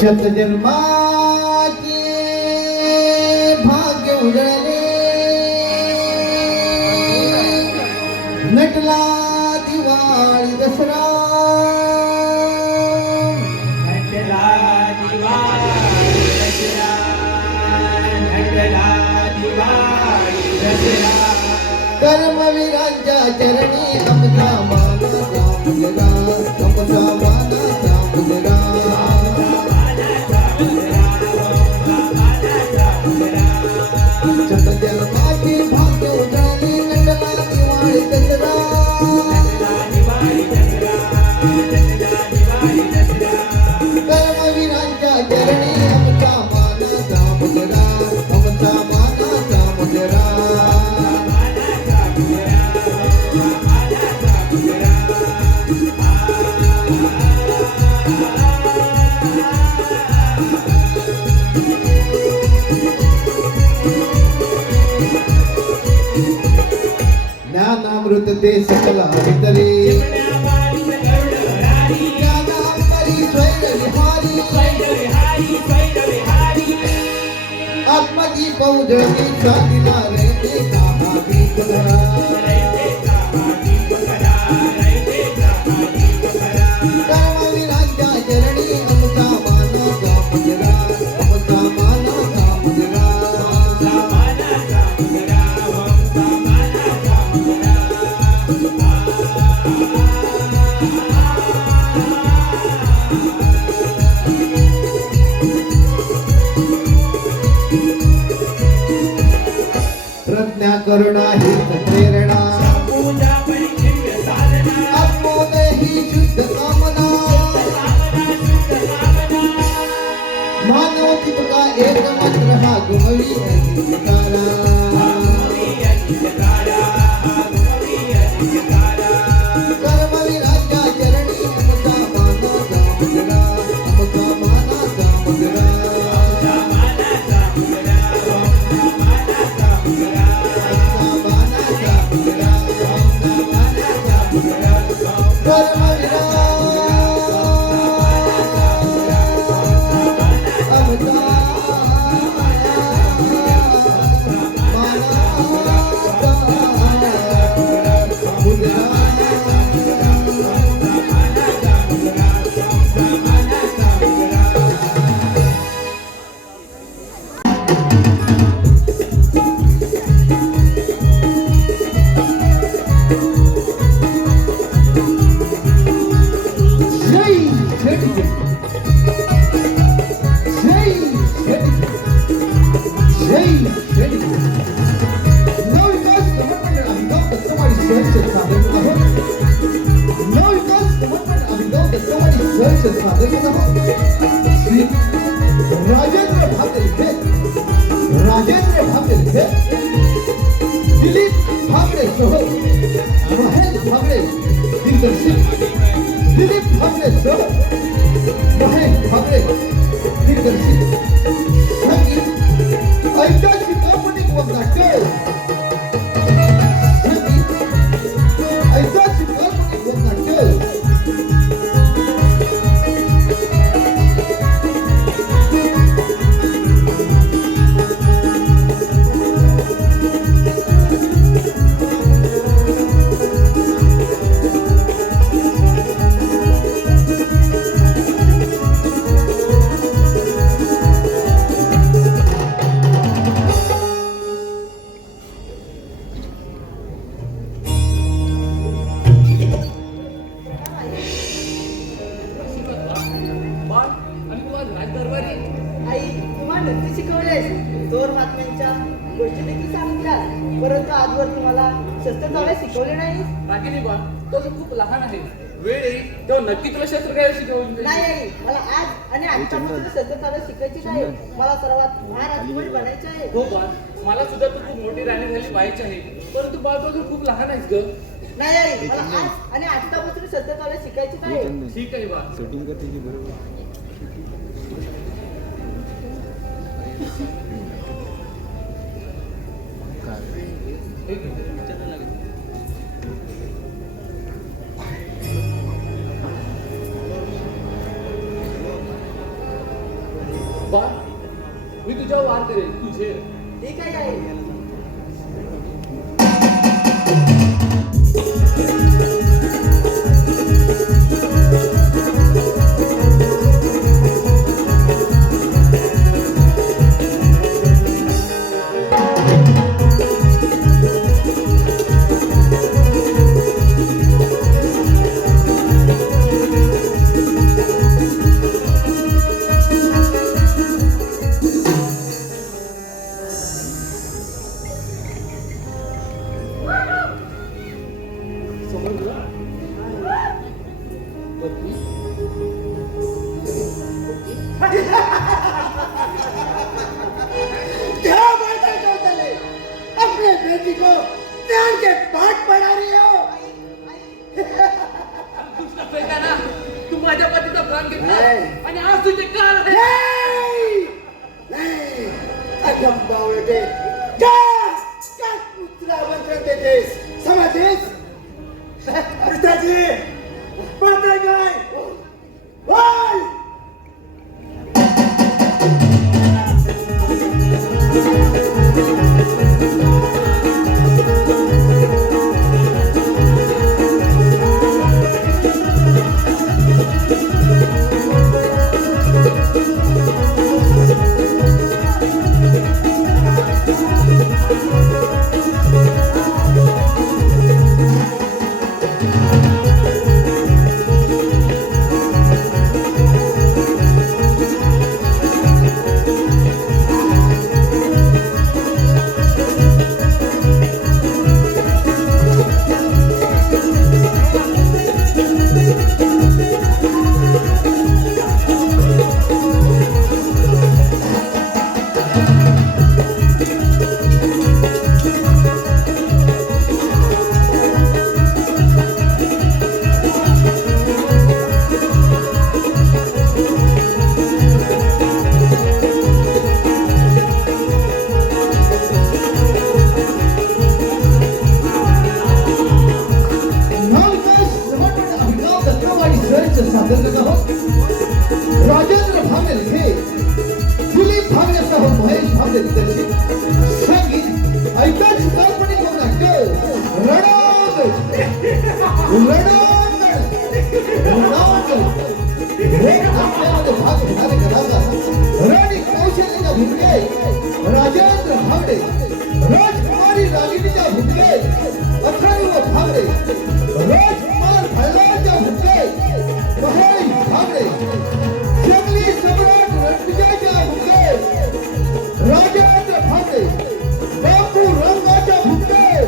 शतजन्माचे भाग्य उजळले नटला दिवाळी दसरा नटला दिवाळी दसरा नटला दिवाळी दसरा कर्मवीरांच्या चरणी आमचा मानाचा मुलगा आमचा मानाचा मुलगा शतजन्माचे भाग्य उजळले नटला दिवाळी दसरा कर्मवीरांच्या चरणी आमचा मानाचा मुलगा आमचा मानाचा मुलगा ज्ञानामृत ते सकल हरितरे ज्ञानामृतरी स्वैरविहारी आत्मदीप उजळी साधिला रे ते दीप धरा कर्मवीरांच्या चरणी आमचा मानाचा मुलगा आमचा मानाचा मुलगा प्रज्ञा करुणा ही प्रेरणा आत्मोद ही शुद्ध कामना मानव दीपका एक मंत्र हा गुमवी अधिकारा कर्मवीरांच्या चरणी आमचा मानाचा मुलगा आमचा मानाचा मुलगा राजेंद्र भागरे दिलीप भागरे सह महेश भागरे दिग्दर्शित दिलीप भागरे सह महेश भागरे दिग्दर्शित संगीत ऐतिहासिक काल्पनिक व नाट्य संगीत ऐतिहासिक काल्पनिक व नाट्य गोष्टी देखील सांगितल्या, परंतु आजवर तुम्हाला शस्त्र चालवायला शिकवले नाही. रागिनी बा, तो खूप लहान आहे. वेळ येईल तेव्हा नक्की तुला शस्त्र काय शिकवून देईल. नाही, मला आज आणि आजपासून शस्त्र चालवायला शिकायची आहे. मला सर्वात महाराष्ट्रीय बनायचे आहे. हो बा, मला सुद्धा तू खूप मोठी राणी झाली पाहायची आहे, परंतु बा तू खूप लहान आहेस ग. नाही, मला आज आणि आजपासून शस्त्र चालवायला शिकायची आहे. ठीक आहे बा. सेटिंग करते की बरोबर. बाळ मी तुझ्यावर वार करेन तुझे ठीक आहे आई. समजलं पत्नी क्या बात है कौशले? अपने बेटी को ध्यान के पाठ पढ़ा रही हो. दुष्ट सैताना तू माझ्या पतीचा प्राण घेतला नाही. आणि आज तुझे काल आहे नाही! नाही! अगं बावळटे, का पुत्र आमंत्रण देतेस? समजतेस? पिताजी, बोलताय काय? बोल! राजेंद्र भावने लिखे, दिलीप भावने सह महेश भावने दिग्दर्शित संगीत ऐकाच काल्पनिक नाट्य रणांगण हे नाट्यामध्ये भाग घेणारे कलाकार राणी कौशल्याच्या भूमिकेत राजेंद्र भावने, राजकुमारी रागिणीच्या भूमिकेत अथर्व भावने, राजकुमार भैरवाच्या भूमिकेत महेश भावने, जंगली सम्राट रणविजयच्या भूमिकेत राजेंद्र भावने, बापू रंगाच्या भूमिकेत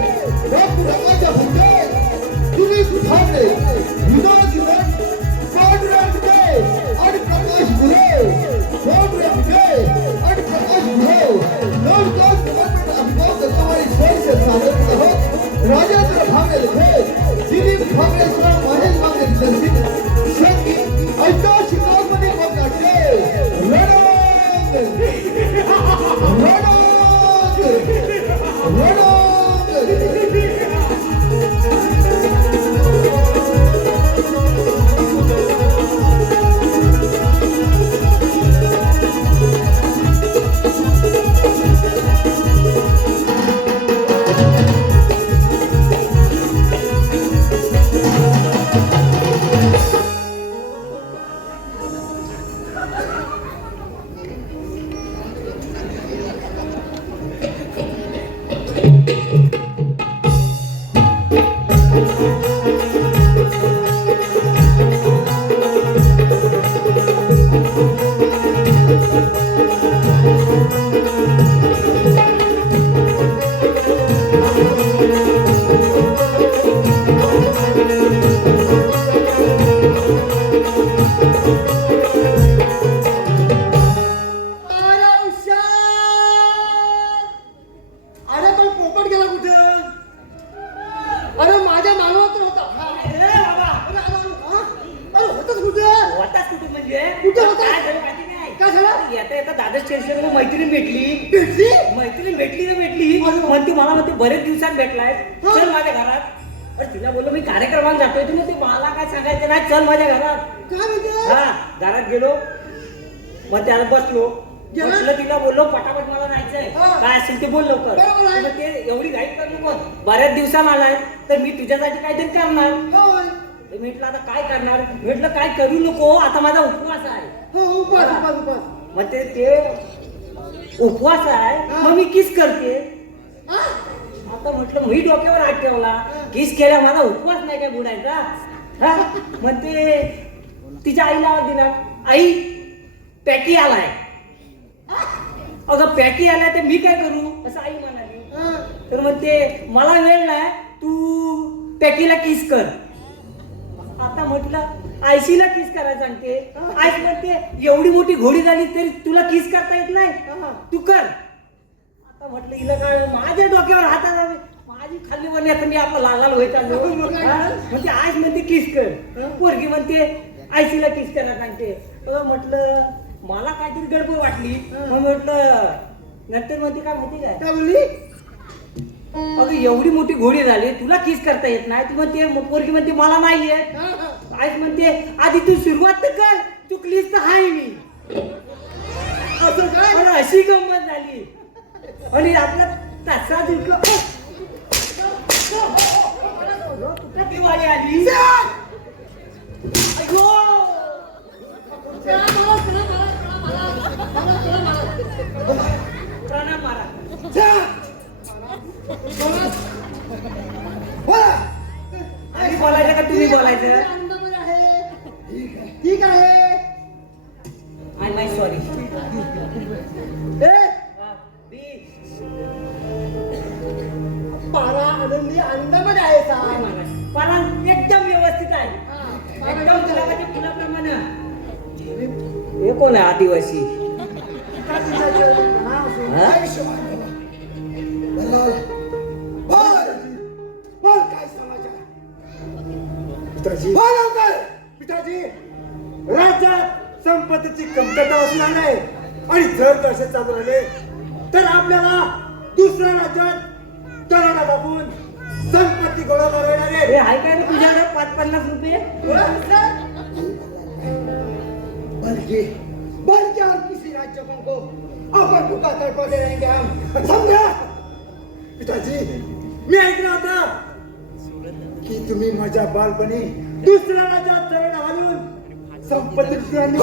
दिलीप भावने, विनोद गिरण, पांडुरंग दे आणि प्रकाश गुरव, पांडुरंग दे आणि प्रकाश गुरव, नवकाश समर्पण अभिनव दत्तवारी स्वयंचे सादर करत आहोत. राजेंद्र भावने लिखे, दिलीप भावने सह महेश भावने दिग्दर्शित संगीत ऐकाच काल्पनिक नाट्य रणांगण स्टेशनवर मैत्रीण भेटली म्हणते मला म्हणते बरेच दिवसात भेटलाय चल माझ्या घरात. अरे तिला बोललो मी कार्यक्रमाला जातोय तुम्ही ते मला काय सांगायचं नाही चल माझ्या घरात. काय म्हणते? हा घरात गेलो मग त्याला बसलो गेला? म्हटलं तिला बोललो पटापट मला जायचंय हा. काय असेल ते बोल लवकर बरोबर आहे. मग ते एवढी घाई कर नको बऱ्याच दिवसांना आलाय तर मी तुझ्यासाठी काहीतरी करणार होय. तर म्हटलं आता काय करणार म्हटलं काय करू नको आता माझा उपवास आहे हो, उपास उपास उपास. मग ते उपवास आहे मग मी किस करते हा? आता म्हटलं मी डोक्यावर हात ठेवला किस केला माझा उपवास नाही काय बुडायचा हा मग ते तिच्या आईला आवाज दिला आई पॅकी आलाय अगं पॅकी आलाय तर मी काय करू असं आई म्हणाली हा. तर मग ते मला वेळ नाही तू पॅकीला किस कर आता म्हटलं आयशीला किस करायला सांगते आईस म्हणते एवढी मोठी घोडी झाली तरी तुला किस करता येत नाही तू कर आता म्हटलं हिला काय माझ्या डोक्यावर हातात आवे माझी खाल्ली म्हणे आता मी आपला लाल लाल व्हायचा म्हणते आईस म्हणते किस कर पोरगी म्हणते आयशीला किस करायला सांगते तर म्हटलं मला काहीतरी गडबड वाटली मग म्हटलं नंतर म्हणते काय माहिती काय काय बोलली? अगं एवढी मोठी घोडी झाली तुला किस करता येत नाही तू म्हणते पोरगी म्हणते मला नाही येत हा, हा. आईस म्हणते आधी तू सुरुवात तर कर चुकलीस तर हाय मी असं काय? आणि अशी गंमत झाली आणि आपला तसा दुःख दिवाळी आली अय्यो! प्रणाम महाराज आम्ही बोलायचं का तुम्ही बोलायचं आनंदामध्ये आहे. ठीक आहे. आय माय सॉरी ए, पारा आनंदी आनंदामध्ये आहे साहेब. मला एकदम व्यवस्थित आहे हा, एकदम गुलाबाच्या फुलाप्रमाणे हे कोण आहे आदिवासी काय दिसायचं? हा, असं. हा? बोल काय समाचार? पिताजी बोल लवकर. पिताजी राज्यात संपत्तीची कमतरता असणार नाही आणि जर तसे चालू राहिले तर आपल्याला दुसऱ्या राज्यात दरोडा दाबून संपत्ती गोळा करायला हे लागेल. आहे काय रे तुझ्याकडे 5-50 रुपये बल्कि बल्कि और किसी राज्य को अपन भूखा तड़पते रहेंगे हम. समझा? पिताजी मी ऐकलं होतं की तुम्ही माझ्या बालपणी दुसऱ्या राज्यात दरोडा घालून संपत्ती दुसऱ्यांनी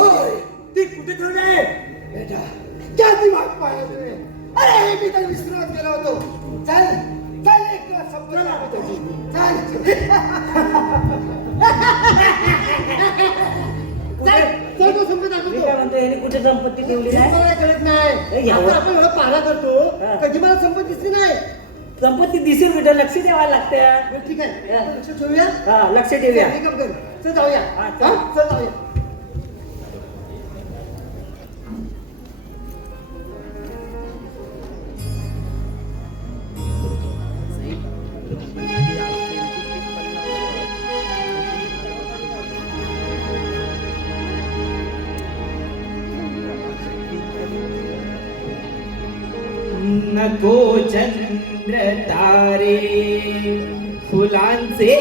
ती कुठे ठेवली आहे? बेटा क्या दिमाग पाया तुम्ही? अरे हे मी तर विसरूनच गेलो होतो. चल चल एक समजा पिताजी चल तो संपत मी काय म्हणतो याने कुठे संपत्ती ठेवली नाही मला कळत नाही. यावं. आता आपण एवढा पारा करतो हा. कधी मला संपत दिसली नाही. संपत्ती दिसेल कुठे लक्ष द्यावं लागतं बरं, ठीक आहे हा. लक्ष ठेवूया. हा लक्ष ठेवूया एक काम कर. चल जाऊया. हा, चल. हा, चल जाऊया. नको चंद्र तारे फुलांचे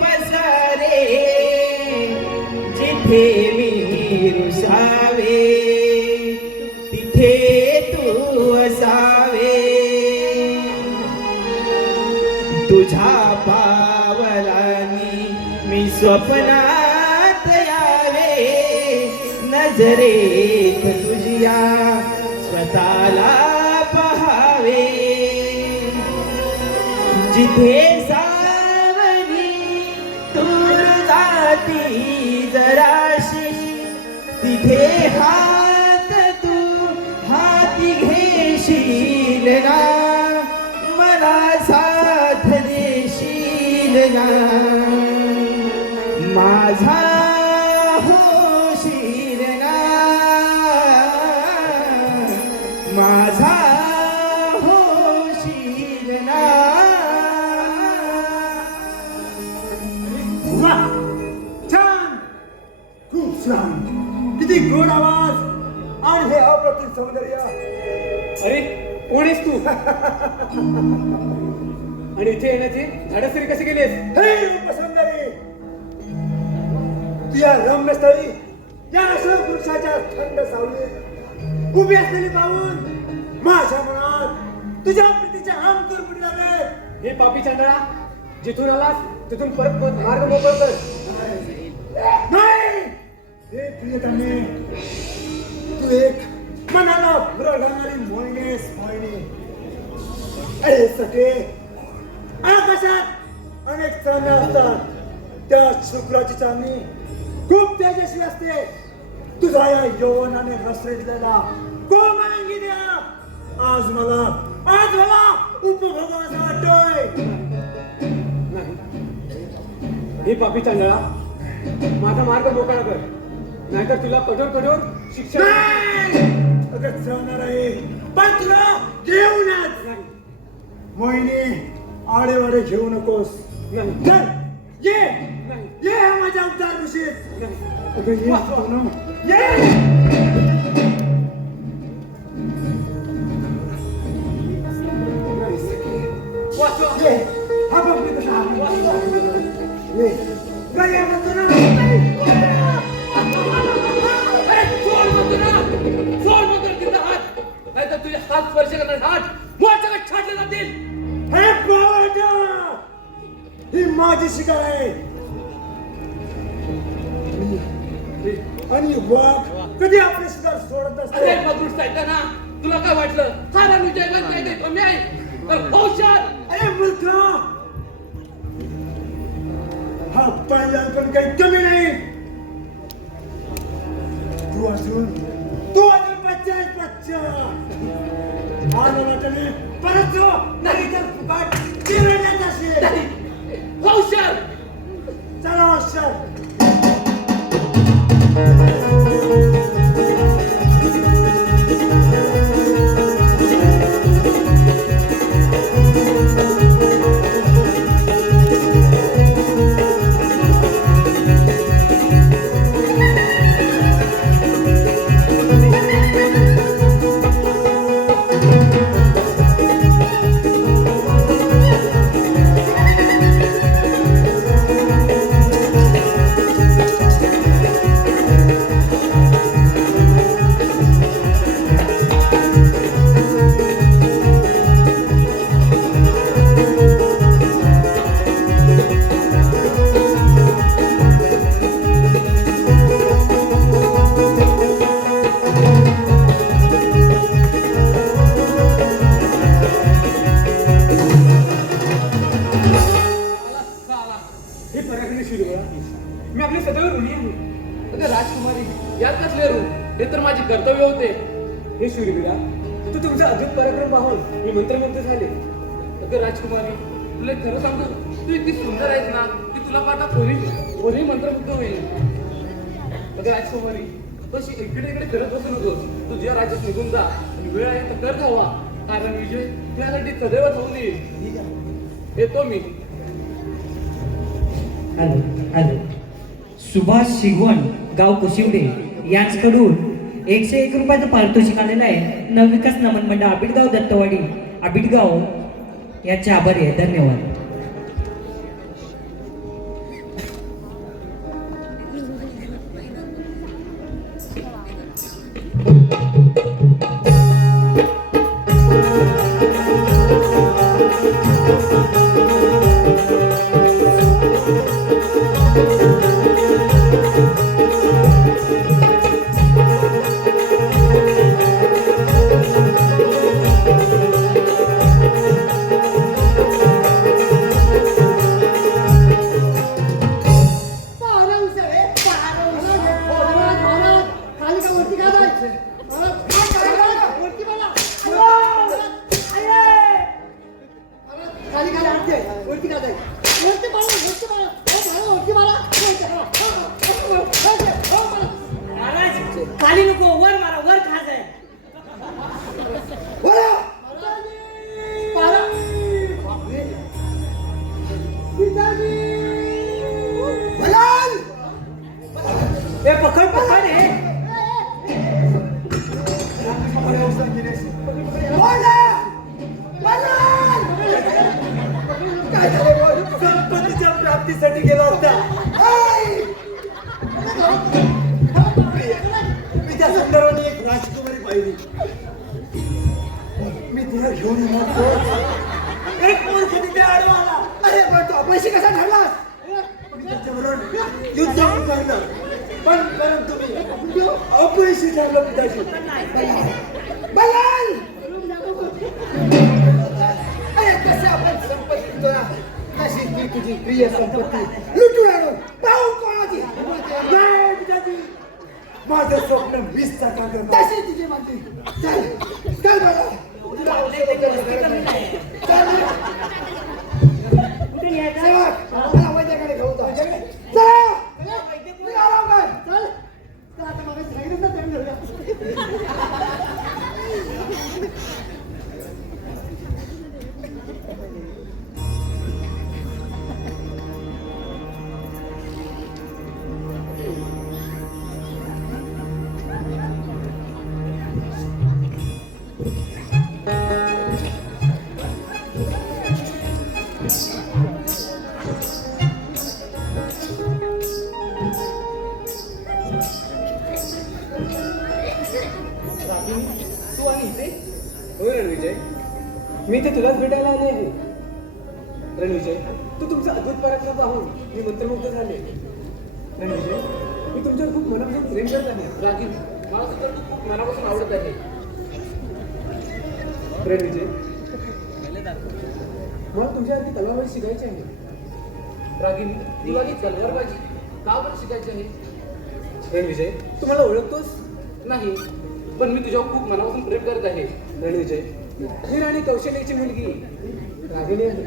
पसारे जिथे मी रुसावे तिथे तू असावे तुझ्या पावलांनी मी स्वप्नात यावे नजरेत तुझ्या स्वतःला पहावे जिथे सावली दूर जाती जराशी तिथे हात तू हाती घेशील ना मला साथ देशील ना माझा होशील ना माझा होशील ना वाह! छान खूप छान किती गोड आवाज आणि हे अप्रतिम सौंदर्य. अरे कोण आहेस तू आणि इथे येण्याची धाडसरी कशी केलीस? हे रूपसुंदरी तू या रम्य स्थळी या अशोक वृक्षाच्या थंड सावलीत उभी असलेली पाहून माझ्या मनात तुझ्या प्रीतीचे अंकुर फुटले आहेत. हे पापी चंद्रा, जिथून आलास तिथून परत मार्ग मोकळ कर. नाही हे प्रियतमे, तू एक मनाला भुरळणारी मोहिनीस मोहिनी. अरे सखे, आकाशात अनेक चांदण्या असतात, त्या शुक्राची चांदणी खूप तेजस्वी असते. तुझा या यौवनाने रसलेला कोमलांगी द्या आज मला उपभोगाचा वाटतोय. नाही, हे पापी चंद्रा, माझा मार्ग मोकळा कर, नाहीतर तुला कठोर कठोर शिक्षा. अगं जाणार आहे, पण तुला घेऊनच. मोहिनी, आडेवाडे घेऊ नकोस. नाही. चल, ये नाही. ये माझ्या उद्धार दिवशीत. अगं ये वा, वा. ना. ये वाचवा. ये हा बघ मी कसा ये काय आहे म्हणतो ना. अरे सोड म्हणतो ना, सोड म्हणतो ना तिचा हात, नाहीतर तुझे हात स्पर्श करणारे हात मोर्चाला छाटले जातील. हे बावटा, ही माझी शिकार आहे. आणि वाघ कधी आपले शिकार सोडत अरे नसते. मगरूट साहित्य ना, तुला काय वाटलं हा ना विजय काय ते कमी आहे? तर हुशार. अरे मूर्खा, हा पहिल्याकडून काही कमी नाही. तू अजून बच्चा आहेस, बच्चा. आलो वाटणे परत जो नाही तर फुकट चिरडण्यात असेल. नाही, हुशार. चला हुशार. हे पराक्रमी शिरोळा, मी आपले सदैव ऋणी आहे. अगं राजकुमारी, यात कसले रू, हे तर माझे कर्तव्य होते. हे शूरवीरा, तू तुमचा अद्भुत पराक्रम पाहून मी मंत्रमुग्ध झाले. अगं राजकुमारी, तुला एक खरं सांगू, तू इतकी सुंदर आहेस ना की तुला पाहता कोणी मंत्रमुग्ध होईल. अगं राजकुमारी, तशी इकडे इकडे फिरत बसू नको. तू ज्या राज्यात निघून जा आणि वेळ आहे तर कर धावा, कारण विजय तुझ्यासाठी सदैव होऊन येईल. येतो मी. हॅलो. सुभाष शिगवण, गाव कोशिवडे यांच्याकडून 101 रुपयाचं पारितोषिक आलेलं आहे. नवविकास नमन मंडळ आबिटगाव दत्तवाडी आबिटगाव याचे आभारी आहे. धन्यवाद. महाराज, खाली नको, वर मारा, वर खाज आहे. ए, पकड पकड हे. संपत्तीच्या प्राप्तीसाठी गेला होता. मी त्या सुंदराने एक पाहिजे. मी तिला घेऊन येणार तो. एक मूर्ख तिथे आडवा आला. अरे पण तो अपयशी कसा ठरलास? मी त्याच्याबरोबर युद्ध उभारलं. पण परंतु मी अपयशी ठरलो पिताजी. बलाल! अरे कसं आपण संपत्ती तुला कशी ती तुझी प्रिय संपत्ती लुटून आणू पाहू कोणाची. नाही पिताजी, माझं स्वप्न 20 चाकाचं तशी तिची म्हणते. चल चल बाळा, तुला औषध चल कुठे न्यायचं? सेवक, मला वैद्याकडे घेऊन जा. चला मी आराम कर. चल चल, आता मला सांगितलं ना त्यांनी धरलं. तू आणि इथे होय रणविजय, मी ते तुलाच भेटायला आले आहे. रणविजय, तू तुमचा अद्भुत पराक्रम पाहून मी मंत्रमुग्ध झाले. रणविजय, मी तुमच्यावर खूप मनापासून प्रेम करत आहे. रागीन, मला सुद्धा तू खूप मनापासून आवडत आहे. रणविजय, मला तुमच्यासारखी तलवारबाजी शिकायची आहे. रागिनी, तुला ही तलवारबाजी का बरं शिकायची आहे? रणविजय, तू मला ओळखतोस? नाही, पण मी तुझ्यावर खूप मनापासून प्रेम करत आहे. रणविजय, मी राणी कौशल्याची मुलगी रागिणी आहे.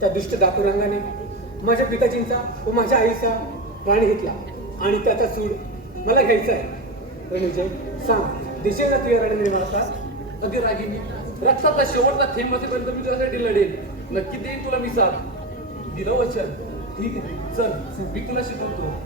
त्या दुष्ट दाखुरंगाने माझ्या पिताजींचा व माझ्या आईचा प्राण घेतला आणि त्याचा सूड मला घ्यायचा आहे. रणविजय, सांग, दिशेला तुझ्या राणीने मारतात? अगदी रागिनी, रक्ताचा शेवटचा थेंब असेपर्यंत मी तुझ्यासाठी लढेन. नक्की देईन तुला मी साथ. दिलं वचन. ठीक आहे, चल मी तुला शिकवतो.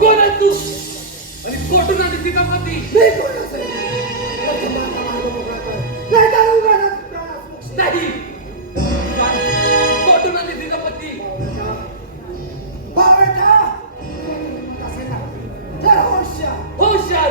कोण आहे तू? आणि कोठून आली ती दंपती? मी कोण असेल? नाही तर उगाच त्रास. नाही. कोठून आली ती दंपती? बावळटा. असेल ना. जय होशा. हुशार.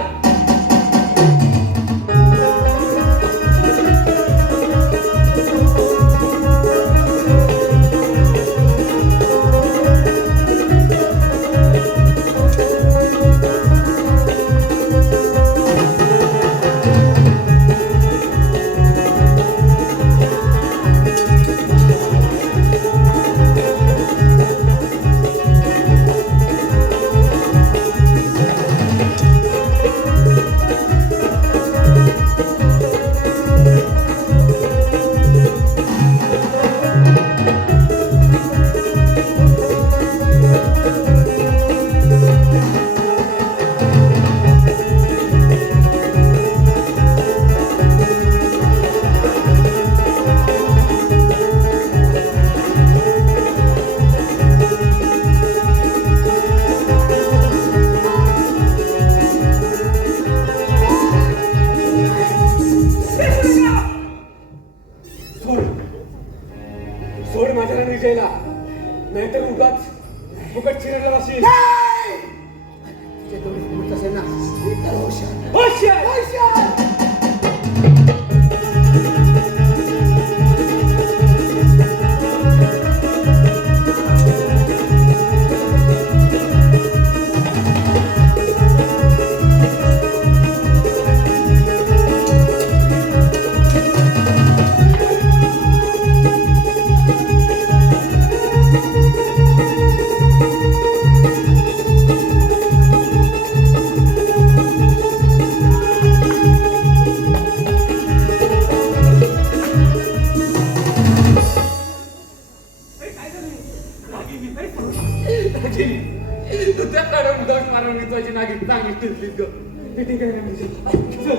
चल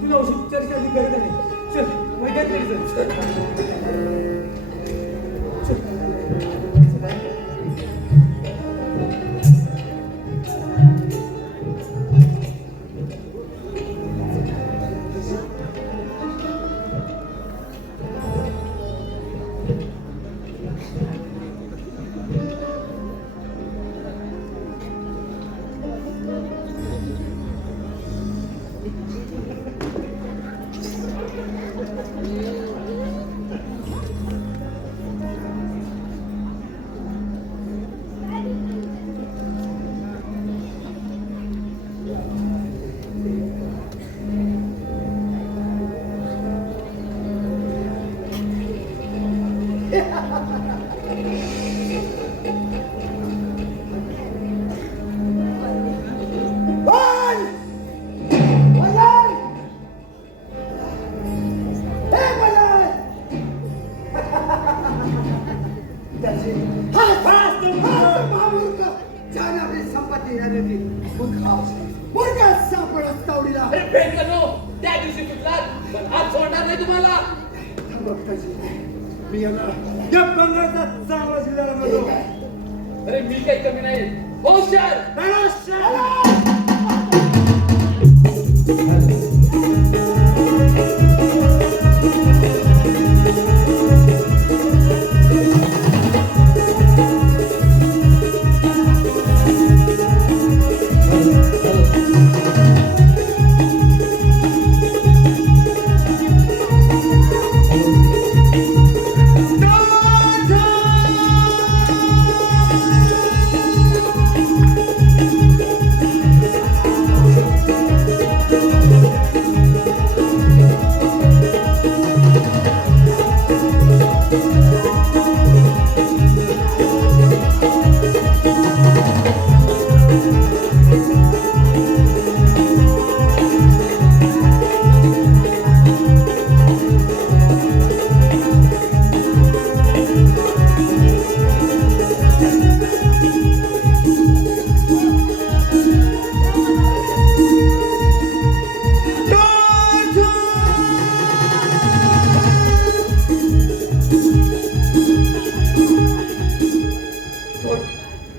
तुला औषधाची आधी गरज नाही. चल वैद्याकडे चल. बोल! बोलाय! हे बोलाय! त्याची हास महामूर्ख ज्याने आपली संपत्ती हिरावली. मूर्ख सापडत तावडीला. अरे भेट करो त्या दिवशी सुटलात पण आज सोडणार नाही तुम्हाला. मी येणार या बंगालचा चांगला जिल्ह्याला म्हणतो. अरे मी काही कमी नाही. होशार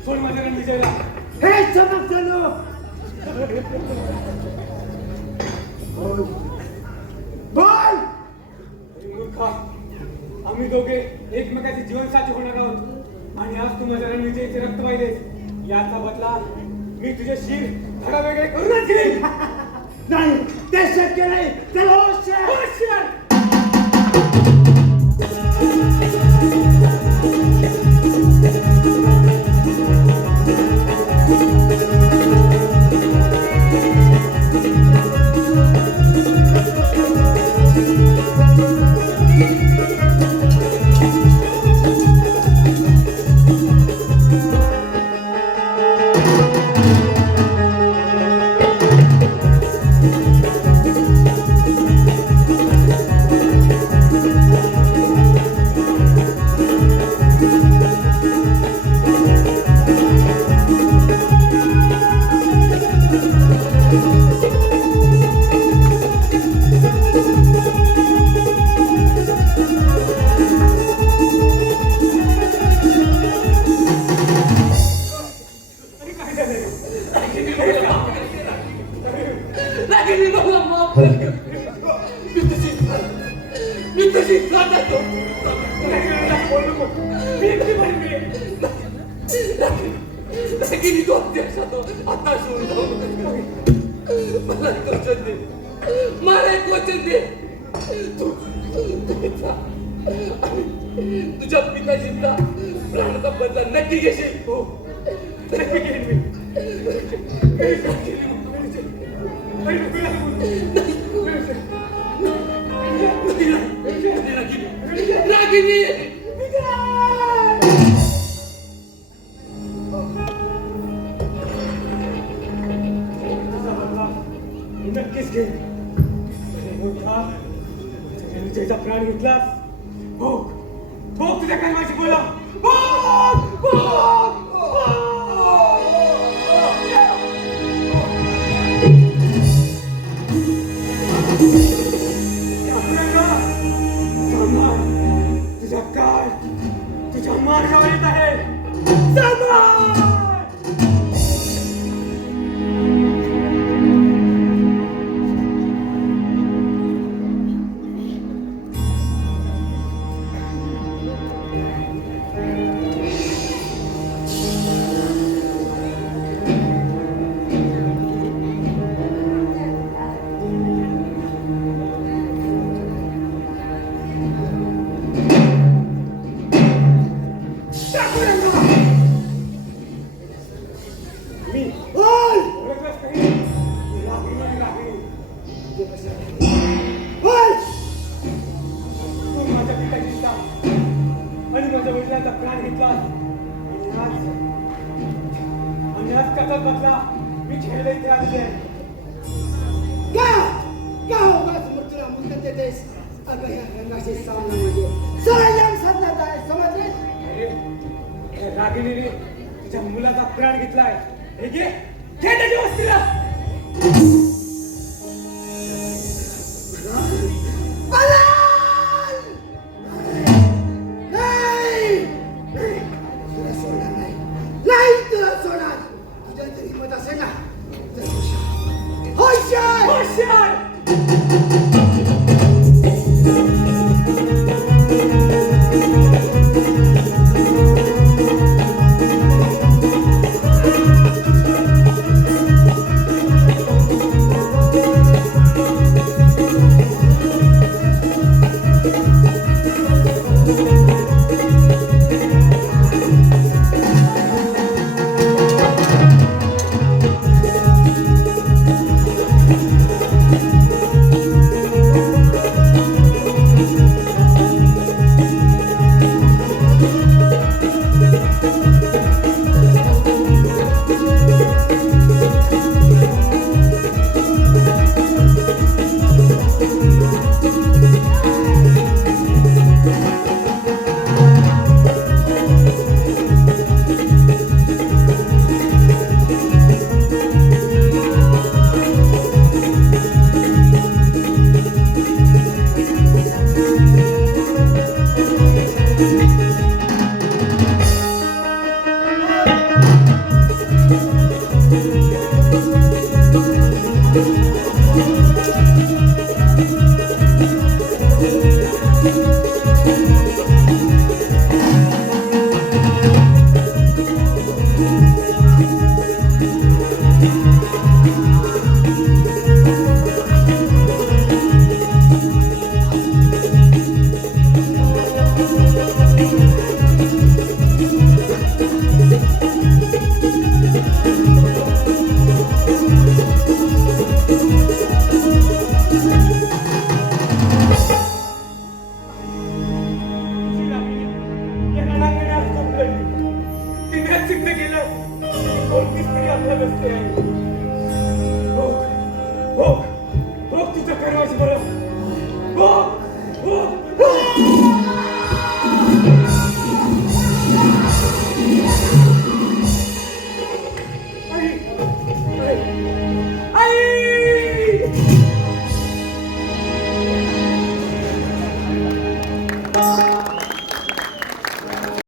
सोड माझ्या रणविजयला. हे चमक झालो. बोल! मूर्खा, आम्ही दोघे एकमेकाचे जीवनसाथी होणार आहोत आणि आज तू माझ्या रणविजयचे रक्त पाहिलेस. याचा बदला मी तुझे शिर धडा वेगळे करूनच घेईन. नाही ते शक्य नाही. चला होशियार. होशियार. तुझ्या पिताजींचा प्राणाचा बदला नक्की घेशील. हो नक्की घेईन मी. नक्कीच घे. विजयचा प्राण घेतलास. भोग भोग तुझ्या काय माझी बोला. भोग भोग भोग. पांडुरंगा, सांभाळ. तुझा काळ तुझ्या मार्गावर येत आहे. सांभाळ. बोल ओळखलंस नाही? लागली. बोल तू माझ्या पिताजीचा आणि माझ्या वडिलांचा प्राण घेतला आणि आज कसा बदला मी खेळले इथे आले. का होगाच मृत्यूला मुक्त देतेस? अगं ह्या रंगाशी सामना म्हणजे सरंजाम साधण्यात आहे, समजले? अरे रागिणीने तुझ्या मुलाचा प्राण घेतलाय. हे घे त्याच्या वस्तीला. पलाल! नाही! नाही! तुला सोडणार नाही. नाही तुला सोडणार. तुझ्या जरी हिंमत असेल ना तर होशार! होशियार. सिद्ध केलं कोणतीच तरी आपला नसते आहे. भोग भोग भोग तुझ्या कर्माची बरं भोग.